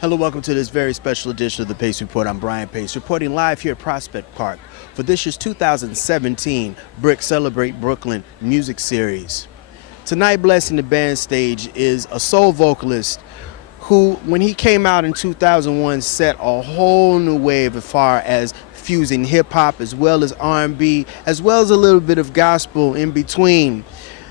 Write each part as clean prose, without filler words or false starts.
Hello, welcome to this very special edition of the Pace Report. I'm Brian Pace, reporting live here at Prospect Park for this year's 2017 BRIC Celebrate Brooklyn Music Series. Tonight, blessing the band stage is a soul vocalist who, when he came out in 2001, set a whole new wave as far as fusing hip-hop as well as R&B, as well as a little bit of gospel in between.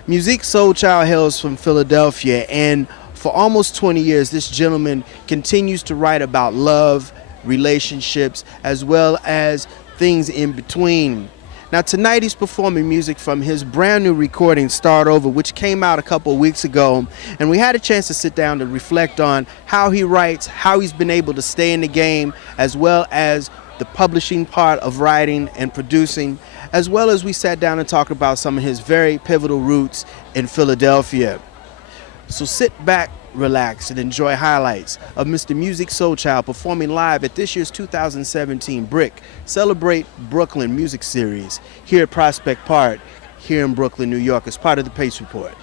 Musiq Soulchild hails from Philadelphia, and for almost 20 years, this gentleman continues to write about love, relationships, as well as things in between. Now tonight he's performing music from his brand new recording, Start Over, which came out a couple of weeks ago. And we had a chance to sit down to reflect on how he writes, how he's been able to stay in the game, as well as the publishing part of writing and producing, as well as we sat down and talked about some of his very pivotal roots in Philadelphia. So sit back, relax, and enjoy highlights of Mr. Musiq Soulchild performing live at this year's 2017 BRIC Celebrate Brooklyn Music Series here at Prospect Park, here in Brooklyn, New York, as part of the Pace Report.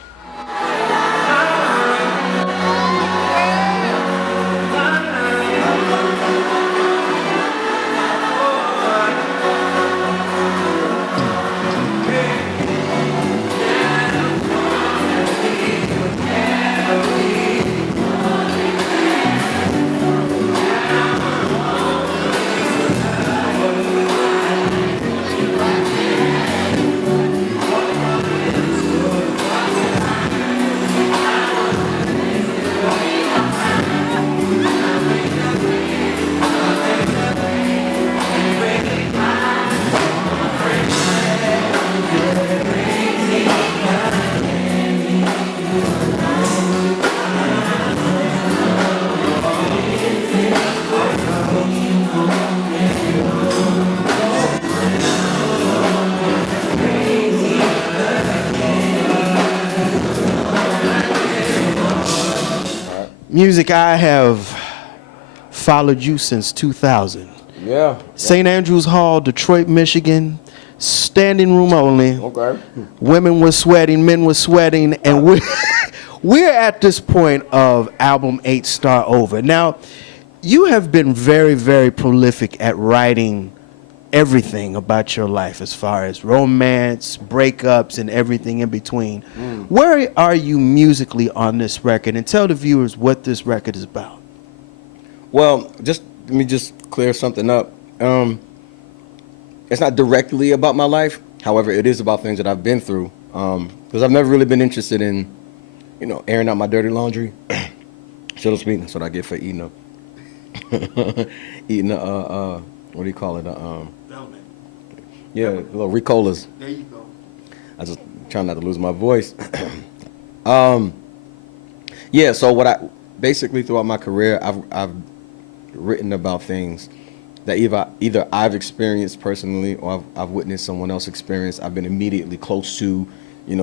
Music, I have followed you since 2000. Yeah. St. Andrews Hall, Detroit, Michigan, standing room only. Okay. Women were sweating, men were sweating, and we're at this point of album 8, Start Over. Now, you have been very, very prolific at writing everything about your life as far as romance, breakups, and everything in between. Where are you musically on this record? And tell the viewers what this record is about. Well, let me just clear something up. It's not directly about my life. However, it is about things that I've been through. Because I've never really been interested in, airing out my dirty laundry. So to speak, that's what I get for eating what do you call it? Velvet. Yeah, little Ricolas. There you go. I just trying not to lose my voice. Yeah, so basically throughout my career, I've written about things that either I've experienced personally or I've witnessed someone else experience. I've been immediately close to,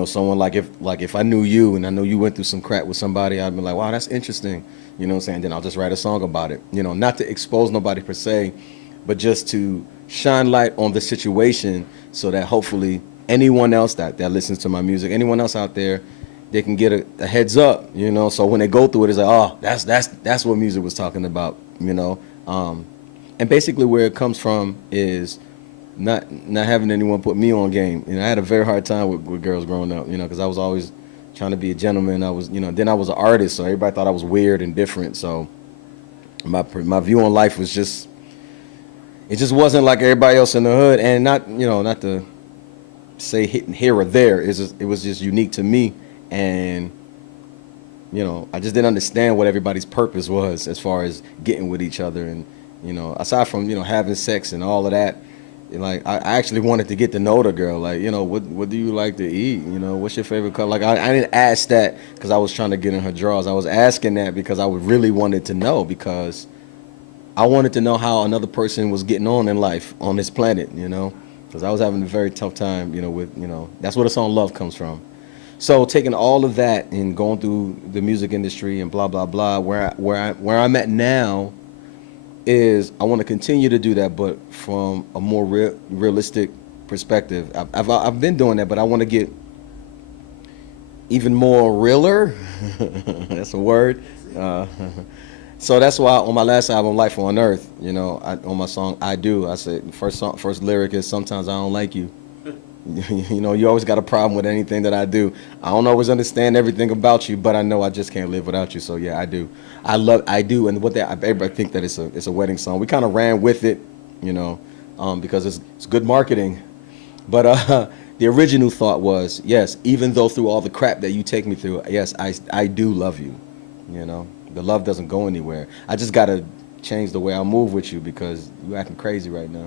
someone like if I knew you and I know you went through some crap with somebody, I'd be like, wow, that's interesting. You know what I'm saying? Then I'll just write a song about it. Not to expose nobody per se, but just to shine light on the situation so that hopefully anyone else that listens to my music, anyone else out there, they can get a heads up, so when they go through it, it's like, oh, that's what Musiq was talking about, and basically where it comes from is not having anyone put me on game. I had a very hard time with girls growing up, because I was always trying to be a gentleman. I was, then I was an artist, so everybody thought I was weird and different, so my view on life was just, it just wasn't like everybody else in the hood, and not to say hitting here or there. It was just unique to me, and I just didn't understand what everybody's purpose was as far as getting with each other, and aside from having sex and all of that, like I actually wanted to get to know the girl. Like what do you like to eat? What's your favorite color? Like I didn't ask that because I was trying to get in her drawers. I was asking that because I really wanted to know, because I wanted to know how another person was getting on in life on this planet, because I was having a very tough time, that's where the song Love comes from. So taking all of that and going through the music industry and blah, blah, blah, where I'm at now is I want to continue to do that, but from a more realistic perspective. I've been doing that, but I want to get even more realer. That's a word. So that's why on my last album, Life on Earth, on my song I Do, I said first lyric is sometimes I don't like you. You always got a problem with anything that I do. I don't always understand everything about you, but I know I just can't live without you. So yeah, I do. I do, and everybody think that it's a wedding song. We kind of ran with it, because it's good marketing. But the original thought was, yes, even though through all the crap that you take me through, yes, I do love you. The love doesn't go anywhere. I just gotta change the way I move with you because you acting crazy right now.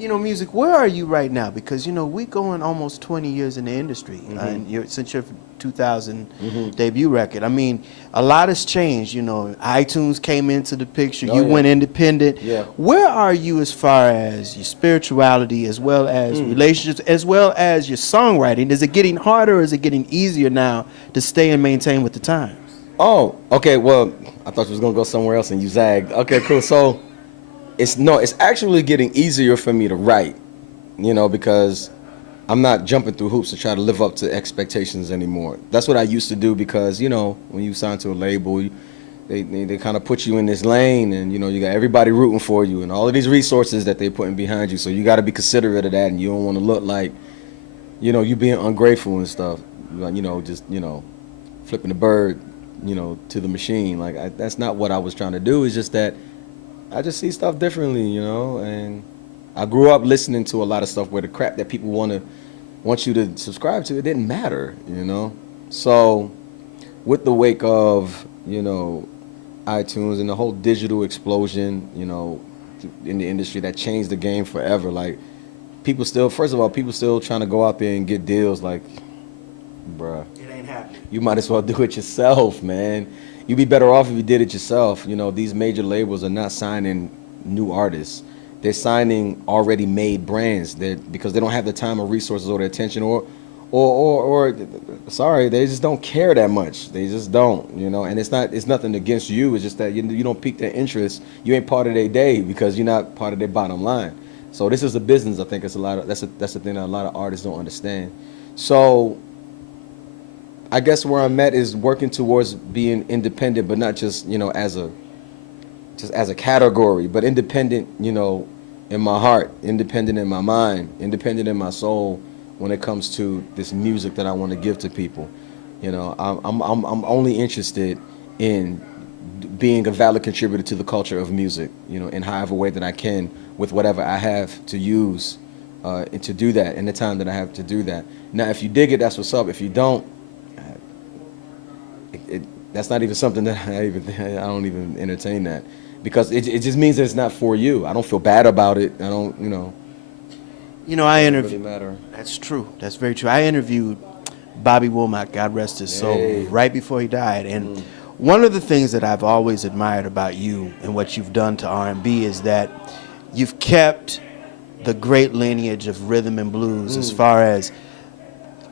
Musiq, where are you right now? Because, we going almost 20 years in the industry, and since your 2000 debut record. I mean, a lot has changed. iTunes came into the picture. You went independent. Yeah. Where are you as far as your spirituality, as well as relationships, as well as your songwriting? Is it getting harder, or is it getting easier now to stay and maintain with the times? Oh, okay. Well, I thought you was gonna go somewhere else and you zagged. Okay, cool. So it's actually getting easier for me to write, because I'm not jumping through hoops to try to live up to expectations anymore. That's what I used to do because, when you sign to a label, they kind of put you in this lane and, you got everybody rooting for you and all of these resources that they're putting behind you. So you got to be considerate of that, and you don't want to look like, you being ungrateful and stuff, just, flipping the bird, to the machine. Like, that's not what I was trying to do. It's just that I just see stuff differently, and I grew up listening to a lot of stuff where the crap that people want you to subscribe to, it didn't matter, So with the wake of, iTunes and the whole digital explosion, in the industry that changed the game forever, like people still trying to go out there and get deals, like, bruh, It ain't happening. you might as well do it yourself, man. You'd be better off if you did it yourself. These major labels are not signing new artists. They're signing already made brands because they don't have the time or resources or the attention or sorry, they just don't care that much. They just don't, and it's nothing against you. It's just that you don't pique their interest. You ain't part of their day because you're not part of their bottom line. So this is a business. I think that's the thing that a lot of artists don't understand. So I guess where I'm at is working towards being independent, but not just, as a category, but independent, in my heart, independent in my mind, independent in my soul when it comes to this music that I want to give to people. I'm only interested in being a valid contributor to the culture of music, in however way that I can with whatever I have to use and to do that in the time that I have to do that. Now, if you dig it, that's what's up. If you don't, that's not even something that I don't even entertain that, because it just means that it's not for you. I don't feel bad about it. I don't, I interviewed. Really matter. That's true. That's very true. I interviewed Bobby Womack, God rest his soul, right before he died, and one of the things that I've always admired about you and what you've done to R&B is that you've kept the great lineage of rhythm and blues, as far as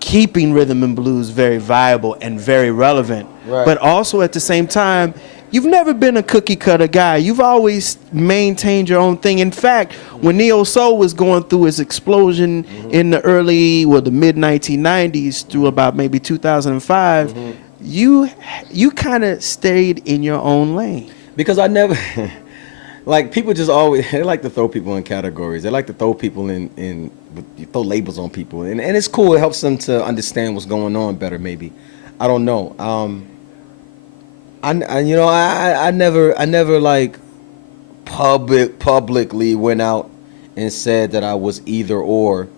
keeping rhythm and blues very viable and very relevant, right. But also at the same time, you've never been a cookie cutter guy. You've always maintained your own thing. In fact, when Neo Soul was going through its explosion in the the mid 1990s through about maybe 2005, you kind of stayed in your own lane. Because I never, like, people just always, they like to throw people in categories. They like to throw people in throw labels on people. And it's cool. It helps them to understand what's going on better, maybe. I don't know. I never like publicly went out and said that I was either or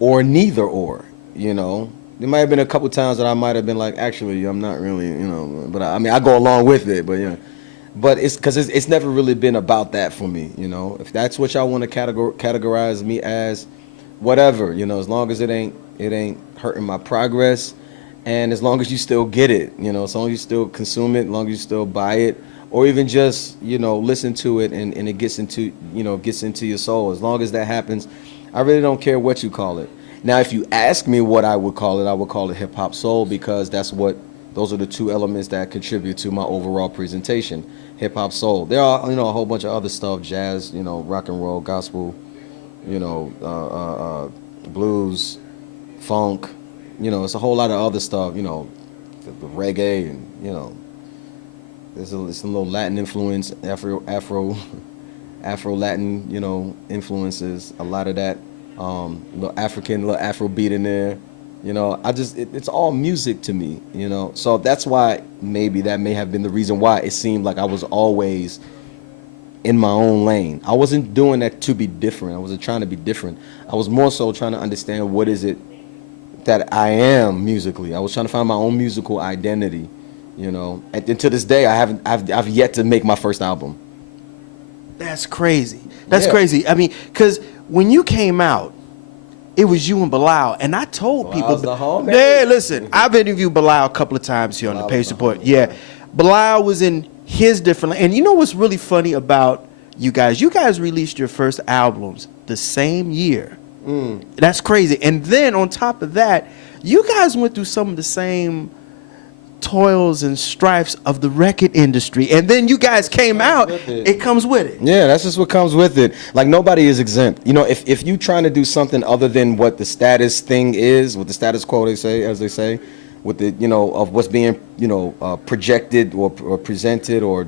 neither or, There might have been a couple times that I might have been like, actually, I'm not really, but I go along with it, but but it's because it's never really been about that for me, If that's what y'all want to categorize me as, whatever, as long as it ain't hurting my progress, and as long as you still get it, as long as you still consume it, as long as you still buy it, or even just, listen to it and it gets into your soul. As long as that happens, I really don't care what you call it. Now, if you ask me what I would call it hip hop soul, because those are the two elements that contribute to my overall presentation. Hip hop soul. There are, a whole bunch of other stuff, jazz, rock and roll, gospel, blues, funk, it's a whole lot of other stuff, the reggae and, There's a little Latin influence, Afro Latin, you know, influences. A lot of that, little African, little Afro beat in there. You know, it's all music to me. You know, so that's why maybe that may have been the reason why it seemed like I was always in my own lane. I wasn't doing that to be different. I wasn't trying to be different. I was more so trying to understand what is it that I am musically. I was trying to find my own musical identity. You know, and to this day, I've yet to make my first album. That's crazy. That's crazy. I mean, because when you came out, it was you and Bilal, and I told people, hey, listen, I've interviewed Bilal a couple of times here on the Pace Report. Yeah, Bilal was in his different, and you know what's really funny about you guys? You guys released your first albums the same year. That's crazy. And then on top of that, you guys went through some of the same toils and strifes of the record industry, and then you guys came out. It comes with it. Yeah, that's just what comes with it. Like, nobody is exempt. You know, if you trying to do something other than what the status thing is, what the status quo they say, with the, you know, of what's being, you know, projected or presented or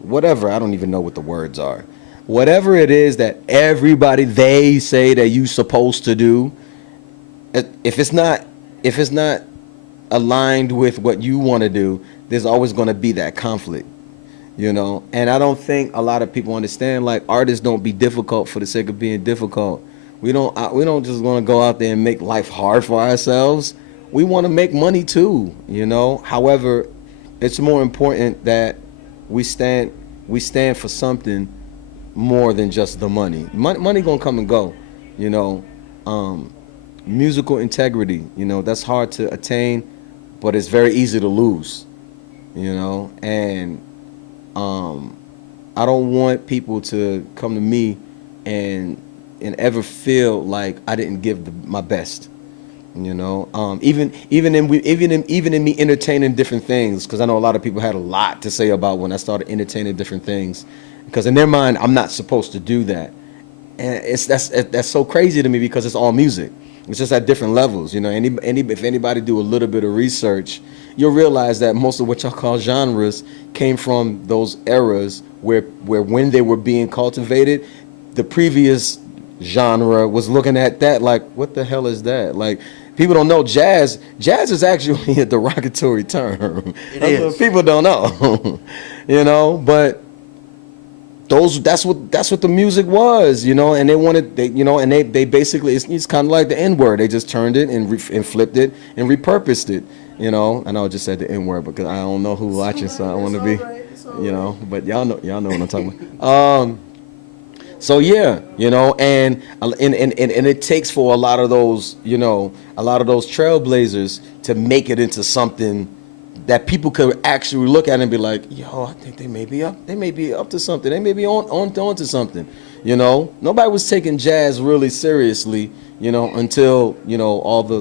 whatever. I don't even know what the words are. Whatever it is that everybody they say that you supposed to do, if it's not aligned with what you want to do, there's always going to be that conflict, you know. And I don't think a lot of people understand, like, artists don't be difficult for the sake of being difficult. We don't just want to go out there and make life hard for ourselves. We want to make money too, you know. However, it's more important that we stand for something more than just the money. Money gonna come and go, you know. Musical integrity, you know, that's hard to attain, but it's very easy to lose, you know. And I don't want people to come to me and ever feel like I didn't give my best, you know. Even in me entertaining different things, because I know a lot of people had a lot to say about when I started entertaining different things, because in their mind I'm not supposed to do that, and that's so crazy to me, because it's all music. It's just at different levels, you know. If anybody do a little bit of research, you'll realize that most of what y'all call genres came from those eras where when they were being cultivated, the previous genre was looking at that like, what the hell is that? Like, people don't know jazz. Jazz is actually a derogatory term. It is. People don't know, you know. But that's what the music was, you know. And they basically, it's kind of like the N-word. They just turned it and flipped it and repurposed it, you know. I know I just said the N-word because I don't know who's watching, so I want to be, you know. But y'all know what I'm talking about. So yeah, you know, and it takes for a lot of those, you know, a lot of those trailblazers to make it into something that people could actually look at and be like, yo, I think they may be up to something. They may be on to something, you know. Nobody was taking jazz really seriously, you know, until, you know, all the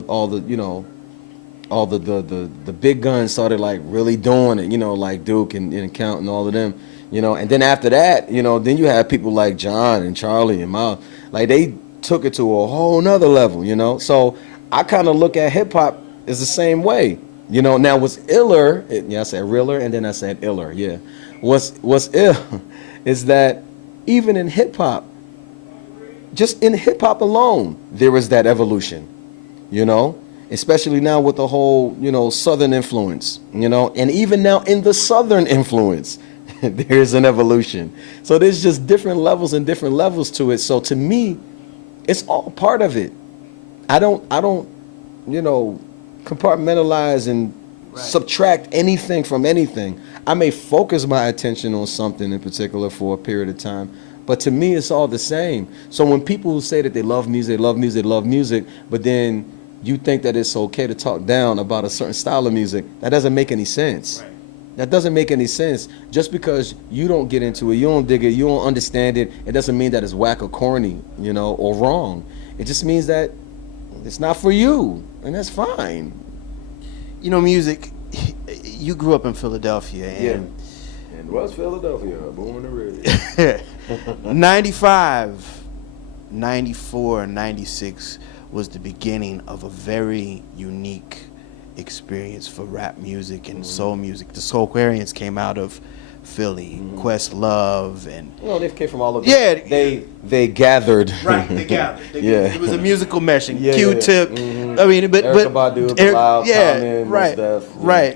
big guns started like really doing it, you know, like Duke and Count and all of them, you know. And then after that, you know, then you have people like John and Charlie and Miles, like they took it to a whole nother level, you know. So I kind of look at hip hop as the same way. You know, now what's iller, I said realer and then I said iller, yeah. What's ill is that even in hip hop, just in hip hop alone, there is that evolution, you know, especially now with the whole, you know, Southern influence, you know, and even now in the Southern influence, there's an evolution. So there's just different levels to it. So to me, it's all part of it. I don't, you know, compartmentalize and subtract anything from anything. I may focus my attention on something in particular for a period of time, but to me it's all the same. So when people say that they love music, but then you think that it's okay to talk down about a certain style of music, that doesn't make any sense. Right. That doesn't make any sense. Just because you don't get into it, you don't dig it, you don't understand it, it doesn't mean that it's whack or corny, you know, or wrong. It just means that it's not for you, and that's fine. You know, music, you grew up in Philadelphia. And West Philadelphia, born and raised. 95, 94, 96 was the beginning of a very unique experience for rap music and soul music. The Soulquarians came out of Philly, Questlove, and Well, they came from all over. Yeah. They gathered. right, they gathered. Yeah. It was a musical meshing. Yeah, Q-Tip. yeah. I mean, but Erykah Badu, Bilal, Common, right, Mos Def,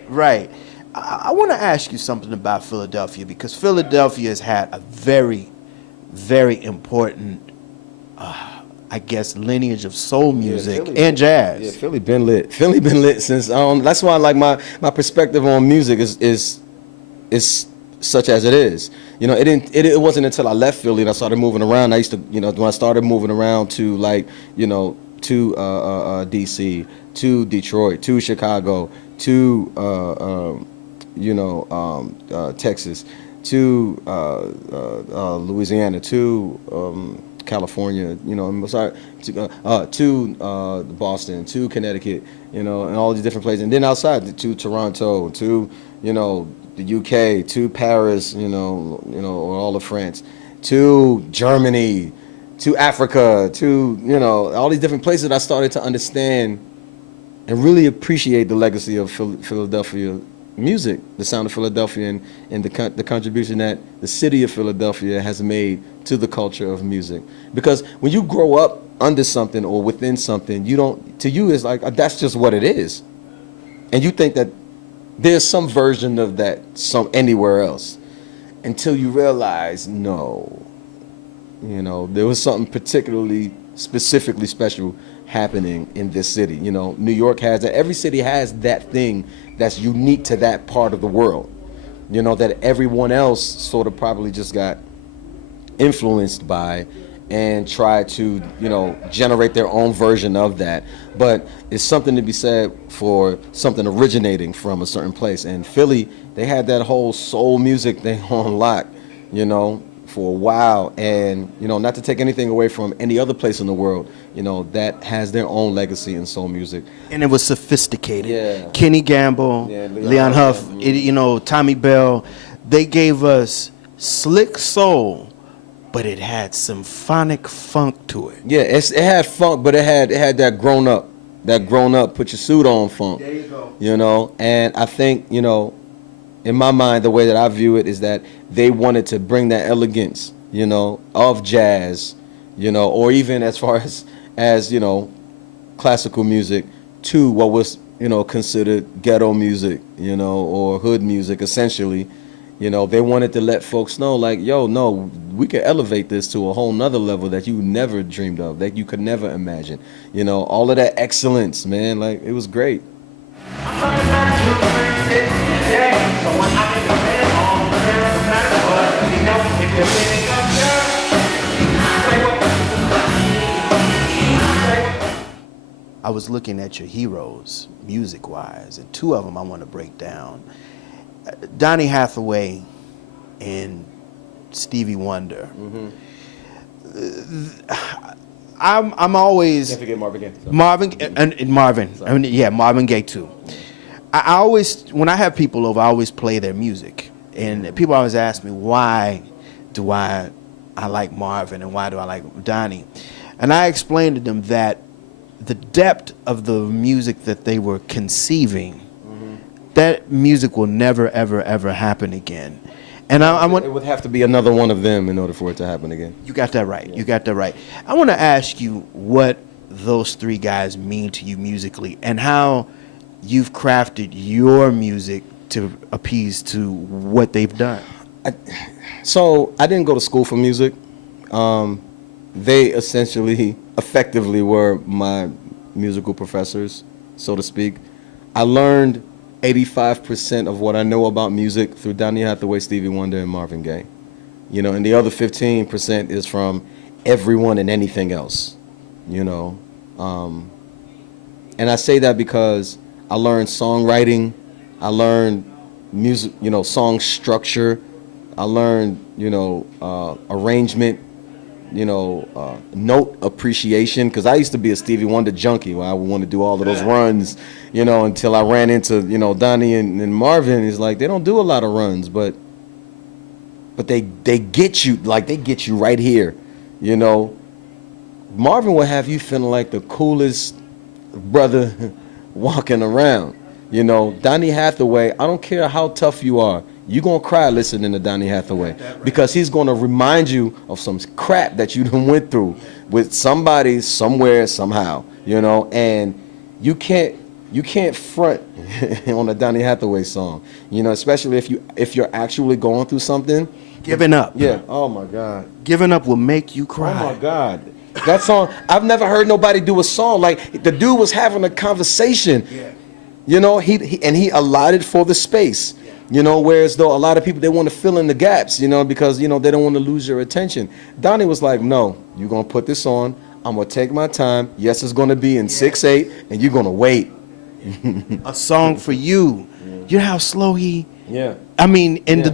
right. I want to ask you something about Philadelphia, because Philadelphia has had a very, very important, I guess, lineage of soul music Philly- and jazz. Yeah, Philly been lit. Philly been lit since. That's why, like, my perspective on music is such as it is. You know, it wasn't until I left Philly that I started moving around. I used to, you know, when I started moving around to, like, you know, to DC, to Detroit, to Chicago, to Texas, to Louisiana, to California, you know, I'm sorry, to Boston, to Connecticut, you know, and all these different places, and then outside to Toronto, to, you know, the UK, to Paris, you know, or all of France, to Germany, to Africa, to, you know, all these different places. I started to understand and really appreciate the legacy of Philadelphia music, the sound of Philadelphia, and the contribution that the city of Philadelphia has made to the culture of music. Because when you grow up under something or within something, to you it's like, that's just what it is. And you think that there's some version of that anywhere else, until you realize, no, you know, there was something particularly, specifically special happening in this city. You know, New York has that. Every city has that thing that's unique to that part of the world, you know, that everyone else sort of probably just got influenced by and try to, you know, generate their own version of that. But it's something to be said for something originating from a certain place. And Philly, they had that whole soul music thing on lock, you know, for a while. And, you know, not to take anything away from any other place in the world, you know, that has their own legacy in soul music. And it was sophisticated. Yeah. Kenny Gamble, Yeah, Leon Huff, you know, Tommy Bell, they gave us slick soul, but it had symphonic funk to it. Yeah, it had funk, but it had that grown up, put your suit on funk. There you go. You know, and I think, you know, in my mind, the way that I view it is that they wanted to bring that elegance, you know, of jazz, you know, or even as far as you know, classical music, to what was, you know, considered ghetto music, you know, or hood music, essentially. You know, they wanted to let folks know, like, yo, no, we can elevate this to a whole nother level that you never dreamed of, that you could never imagine. You know, all of that excellence, man, like, it was great. I was looking at your heroes, music-wise, and two of them I want to break down. Donny Hathaway and Stevie Wonder. I'm always Can't forget Marvin Gaye. Marvin and Marvin. I mean, yeah, Marvin Gaye too. I always, when I have people over, I always play their music, and people always ask me, why do I like Marvin and why do I like Donny? And I explained to them that the depth of the music that they were conceiving, that music will never, ever, ever happen again. And I want, it would have to be another one of them in order for it to happen again. you got that right. Yeah. You got that right. I want to ask you what those three guys mean to you musically, and how you've crafted your music to appease to what they've done. So I didn't go to school for music. They effectively were my musical professors, so to speak. I learned 85% of what I know about music through Donny Hathaway, Stevie Wonder, and Marvin Gaye. You know, and the other 15% is from everyone and anything else, you know. And I say that because I learned songwriting, I learned music, you know, song structure, I learned, you know, arrangement, you know, note appreciation, because I used to be a Stevie Wonder junkie where I would want to do all of those runs, you know, until I ran into, you know, Donny and Marvin. Is like, they don't do a lot of runs, but they get you, like, they get you right here, you know. Marvin will have you feeling like the coolest brother walking around, You know, Donny Hathaway, I don't care how tough you are, you're going to cry listening to Donny Hathaway because he's going to remind you of some crap that you done went through with somebody, somewhere, somehow, you know, and you can't front on a Donny Hathaway song, you know, especially if you're actually going through something. Giving up. Yeah. Oh my God. Giving up will make you cry. Oh my God. That song, I've never heard nobody do a song like the dude was having a conversation. Yeah. You know, he allotted for the space. Yeah. You know, whereas though a lot of people, they want to fill in the gaps, you know, because, you know, they don't want to lose your attention. Donny was like, no, you're going to put this on. I'm going to take my time. Yes, it's going to be in 6/8, and you're going to wait. A song for you. Yeah. You know how slow he... Yeah. I mean, and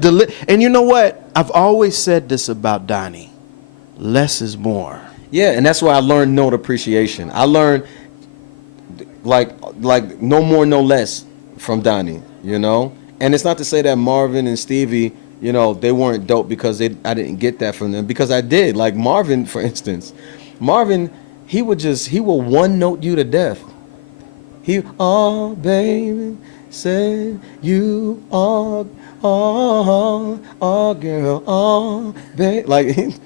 and you know what? I've always said this about Donny. Less is more. Yeah, and that's why I learned note appreciation. I learned like no more, no less from Donny, you know? And it's not to say that Marvin and Stevie, you know, they weren't dope because I didn't get that from them, because I did. Like Marvin, for instance. Marvin, he would one note you to death. Oh, baby, said you are, girl, oh, baby. Like, and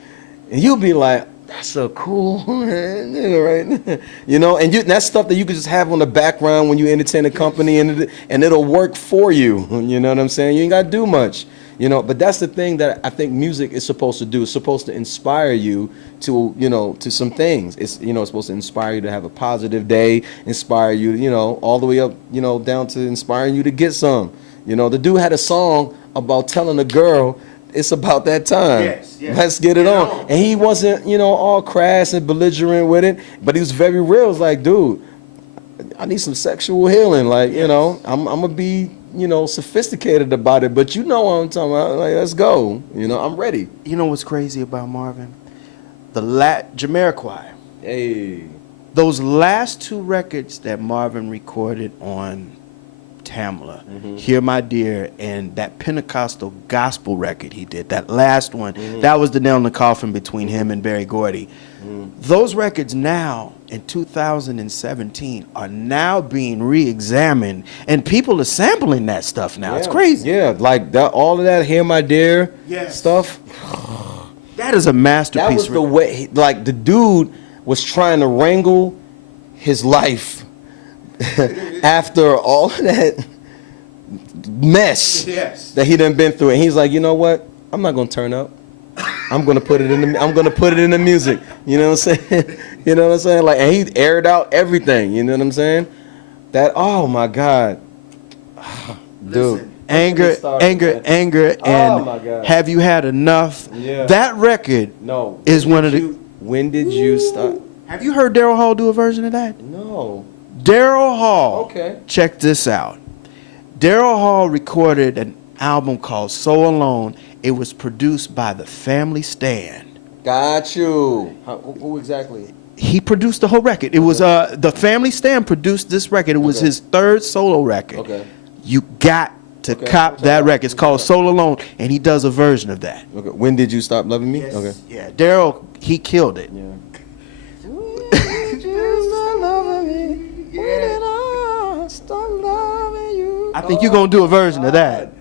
you'll be like, that's a cool nigga, right? You know, and that's stuff that you could just have on the background when you entertain a company, and it'll work for you. You know what I'm saying? You ain't got to do much. You know, but that's the thing that I think music is supposed to do. It's supposed to inspire you to, you know, to some things. It's, you know, it's supposed to inspire you to have a positive day, inspire you, you know, all the way up, you know, down to inspiring you to get some. You know, the dude had a song about telling a girl, it's about that time. Yes. Let's get it on. And he wasn't, you know, all crass and belligerent with it, but he was very real. It's like, dude, I need some sexual healing. Like, you know, I'm going to be, you know, sophisticated about it, but you know what I'm talking about. Like, let's go. You know, I'm ready. You know what's crazy about Marvin? Jamiroquai. Hey. Those last two records that Marvin recorded on Tamla, Hear My Dear, and that Pentecostal gospel record he did, that last one, that was the nail in the coffin between him and Berry Gordy. Those records now, in 2017, are now being re-examined, and people are sampling that stuff now. It's crazy. Yeah, like that, all of that Hear My Dear stuff. That is a masterpiece. That was the way, like, the dude was trying to wrangle his life after all of that mess that he done been through, and he's like, you know what? I'm not gonna turn up. I'm gonna put it in the music. You know what I'm saying? You know what I'm saying? Like, and he aired out everything. You know what I'm saying? That, oh my God, dude. Anger, and oh my God. Have You Had Enough? Yeah. That record is one of the. When did you start? Have you heard Daryl Hall do a version of that? No. Daryl Hall. Okay. Check this out. Daryl Hall recorded an album called So Alone. It was produced by the Family Stand. Got you. Who exactly? He produced the whole record. It was the Family Stand produced this record. It was his third solo record. Okay. You got to cop that record. It's called So Alone, and he does a version of that. Okay. When Did You Stop Loving Me? Yes. Okay. Yeah. Daryl, he killed it. Yeah. I think you're gonna do a version of that.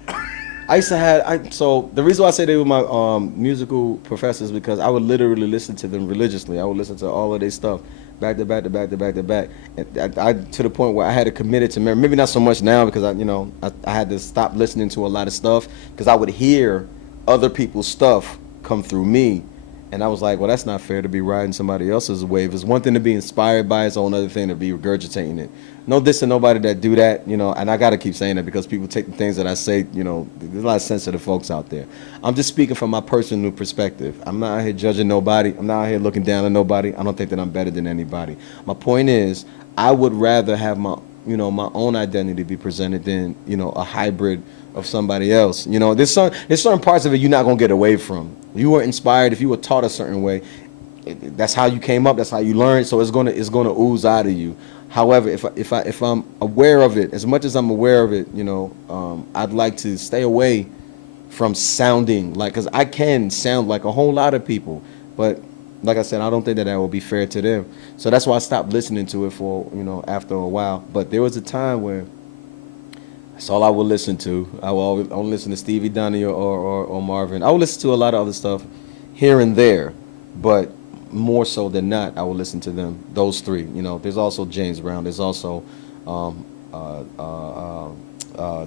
I used to have, so the reason why I say they were my musical professors, because I would literally listen to them religiously. I would listen to all of their stuff back to back to back to back to back. And I to the point where I had to commit it to memory. Maybe not so much now, because I had to stop listening to a lot of stuff, because I would hear other people's stuff come through me. And I was like, well, that's not fair to be riding somebody else's wave. It's one thing to be inspired by it, it's a whole other thing to be regurgitating it. No diss to nobody that do that, you know, and I got to keep saying that because people take the things that I say, you know, there's a lot of sensitive folks out there. I'm just speaking from my personal perspective. I'm not out here judging nobody. I'm not out here looking down on nobody. I don't think that I'm better than anybody. My point is, I would rather have my own identity be presented than, you know, a hybrid of somebody else. You know, there's certain parts of it you're not going to get away from. You were inspired, if you were taught a certain way, that's how you came up, that's how you learned, so it's going to ooze out of you. However, if I'm aware of it, as much as I'm aware of it, you know, I'd like to stay away from sounding like, because I can sound like a whole lot of people, but like I said, I don't think that will be fair to them. So that's why I stopped listening to it for, you know, after a while. But there was a time where That's all I would listen to. I would listen to Stevie, Donny, or Marvin. I would listen to a lot of other stuff here and there, but more so than not, I would listen to them. Those three. You know, there's also James Brown. There's also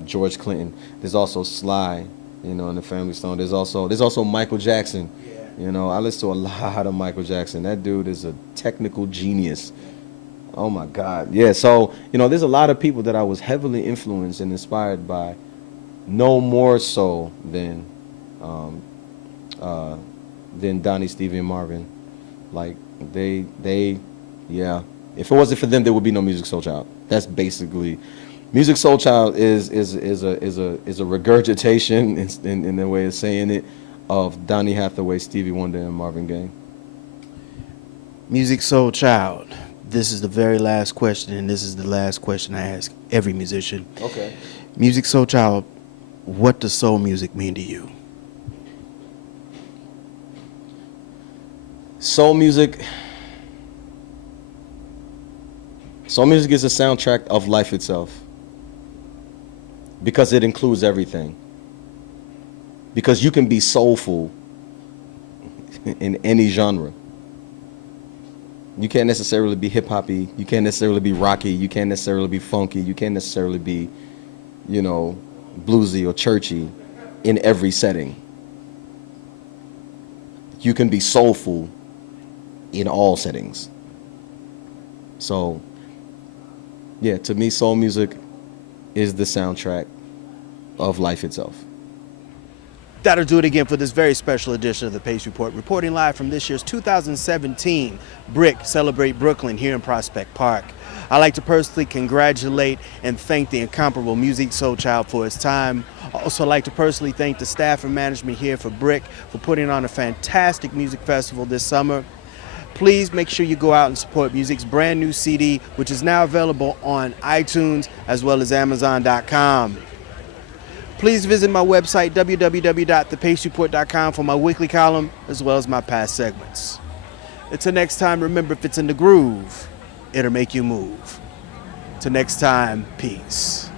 George Clinton. There's also Sly. You know, in the Family Stone. There's also Michael Jackson. You know, I listen to a lot of Michael Jackson. That dude is a technical genius. Oh my God. Yeah, so, you know, there's a lot of people that I was heavily influenced and inspired by, no more so than Donny, Stevie, and Marvin. Like, yeah. If it wasn't for them, there would be no Musiq Soulchild. That's basically, Musiq Soulchild is a regurgitation, in a way of saying it, of Donny Hathaway, Stevie Wonder, and Marvin Gaye. Musiq Soulchild. This is the very last question, and this is the last question I ask every musician. Okay. Musiq Soulchild, what does soul music mean to you? Soul music is a soundtrack of life itself, because it includes everything. Because you can be soulful in any genre. You can't necessarily be hip-hoppy. You can't necessarily be rocky. You can't necessarily be funky. You can't necessarily be, you know, bluesy or churchy in every setting. You can be soulful in all settings. So, yeah, to me, soul music is the soundtrack of life itself. That'll do it again for this very special edition of the Pace Report, reporting live from this year's 2017 BRIC Celebrate Brooklyn here in Prospect Park. I'd like to personally congratulate and thank the incomparable Musiq Soulchild for his time. I'd also like to personally thank the staff and management here for BRIC for putting on a fantastic music festival this summer. Please make sure you go out and support Musiq's brand new CD, which is now available on iTunes as well as Amazon.com. Please visit my website, www.thepacereport.com, for my weekly column as well as my past segments. Until next time, remember, if it's in the groove, it'll make you move. Till next time, peace.